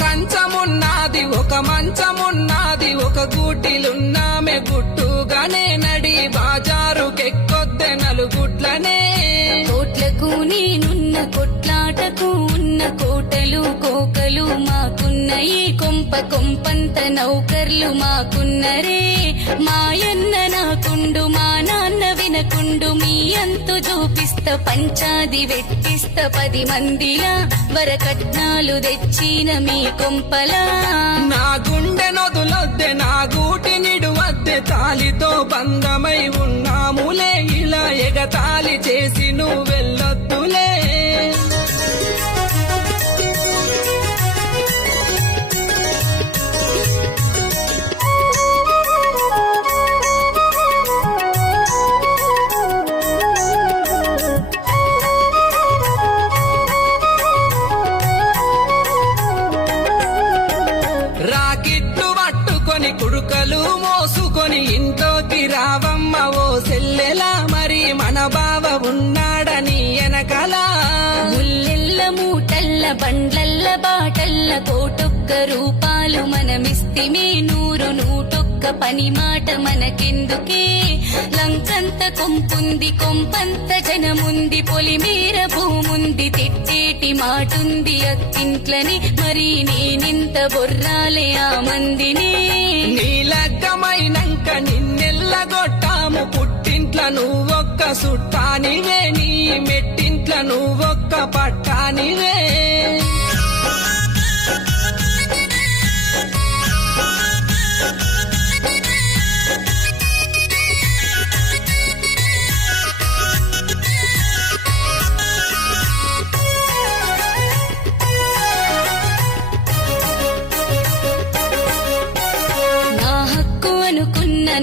కంచమున్నది ఒక మంచమున్నది ఒక గూటిలున్నామె గుట్టుగానే నడి బాజారుకెక్కొద్దె నలుగుట్లనే కోట్లకు నేనున్న కొట్లాటకు ఉన్న కోటలు కోకలు మాకున్న ఈ కొంపంత నౌకర్లు మాకున్నరే మాయన్న నాకుండు మా నాన్న వినకుండు మీ అంతు చూపిస్త పంచాది వెట్టిస్త 10 మందిలా వరకట్నాలు తెచ్చిన మీ కొంపలా నా గుండె నొదులొద్దె నా గూటి నిడువద్దె తాలితో బంధమై ఉన్నాములే ఇలా ఎగతాళి చేసి నువ్వెళ్ళొద్దులే రాకిట్లు పట్టుకొని కుడుకలు మోసుకొని ఇంట్లోకి రావమ్మ ఓ సెల్లెలా మరి మన బావ ఉన్నాడని ఎనకల ముల్లెల్ల మూటల్ల బండ్లల్ల బాటల్ల కోటొక్క రూపాలు మనమిస్తిమే 100 పని మాట మనకెందుకే లంకంత కొంపుంది కొంపంత జనముంది పొలిమేర భూముంది తిట్టేటి మాటుంది అత్తింట్లని మరి నేనెంత బొర్రాలే ఆ మందిని నీలగ్గమైనంక నిన్నెల్లగొట్టాము పుట్టింట్ల నువ్వొక్క సుట్టానివే నీ మెట్టింట్ల నువ్వొక్క పట్టానివే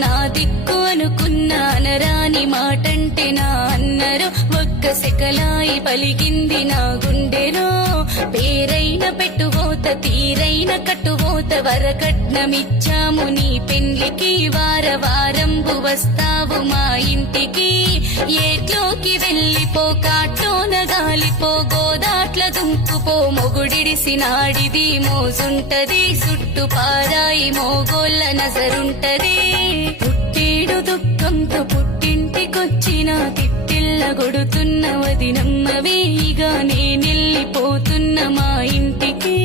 నా దిక్కు అనుకున్న అనరాని మాటంటే నా అన్నరు ఒక్క సెకలాయి పలిగింది నా గుండెలో పేరైన పెట్టుబోత తీరైన కట్టుబోత వరకట్నమిచ్చాము నీ పెండ్లికి వారంబు వస్తావు మా ఇంటికి ఏట్లోకి వెళ్ళిపో కాట్లోన గాలిపో గోదాట్ల దుంకుపో మొగుడిడిసినాడిది మోజుంటది చుట్టు పారాయి మోగోళ్ళ నజరుంటది పుట్టేడు దుఃఖంతో పుట్టింటికొచ్చిన తిట్టిల్ల గొడుతున్న వదినమ్మవేగా నేనెళ్ళిపోతున్న మా ఇంటికి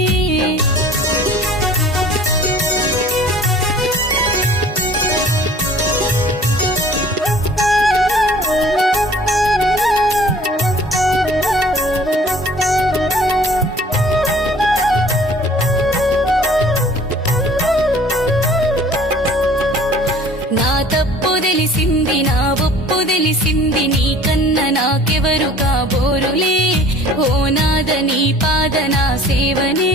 నా తప్పు తెలిసింది నా ఒప్పు తెలిసింది నీకన్నా నాకెవరు కాబోరులే ఓ నాద నీ పాద నా సేవనే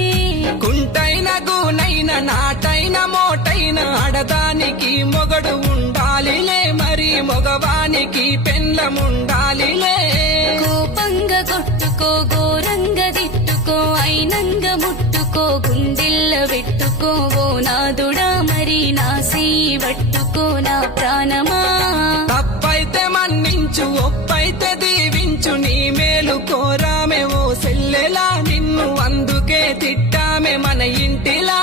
కుంటైన గూనైన నాటైన మోటైన ఆడదానికి మొగడు ఉండాలిలే మరి మగవానికి పెండ్లముండాలిలే కోపంగా కొట్టుకో ఘోరంగా తిట్టుకో అయినంగ ముట్టుకో గుండెల్ల పెట్టుకో ఓ నాదుడా మరి నా సేయి పట్టుకో నా ప్రాణమా తప్పైతే మన్నించు ఒప్పైతే దీవించు నీ మేలు కోరామే ఓ సెల్లెలా నిన్ను అందుకే తిట్టామే మన ఇంటిలా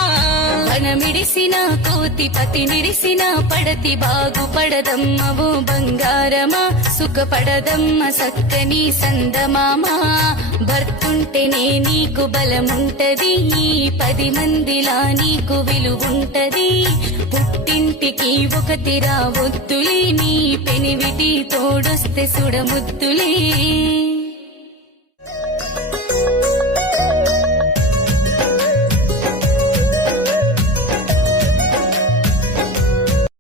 వనమిడిసిన కోతి పతి నిడిసిన పడతి బాగుపడదమ్మ ఓ బంగారమా సుఖపడదమ్మ సక్కని సందమామా భర్తుంటేనే నీకు బలముంటది ఈ 10 మందిలా నీకు విలువుంటది పుట్టింటికి ఒకటి రావొద్దులే నీ పెనివిటి తోడొస్తే సుడముద్దులే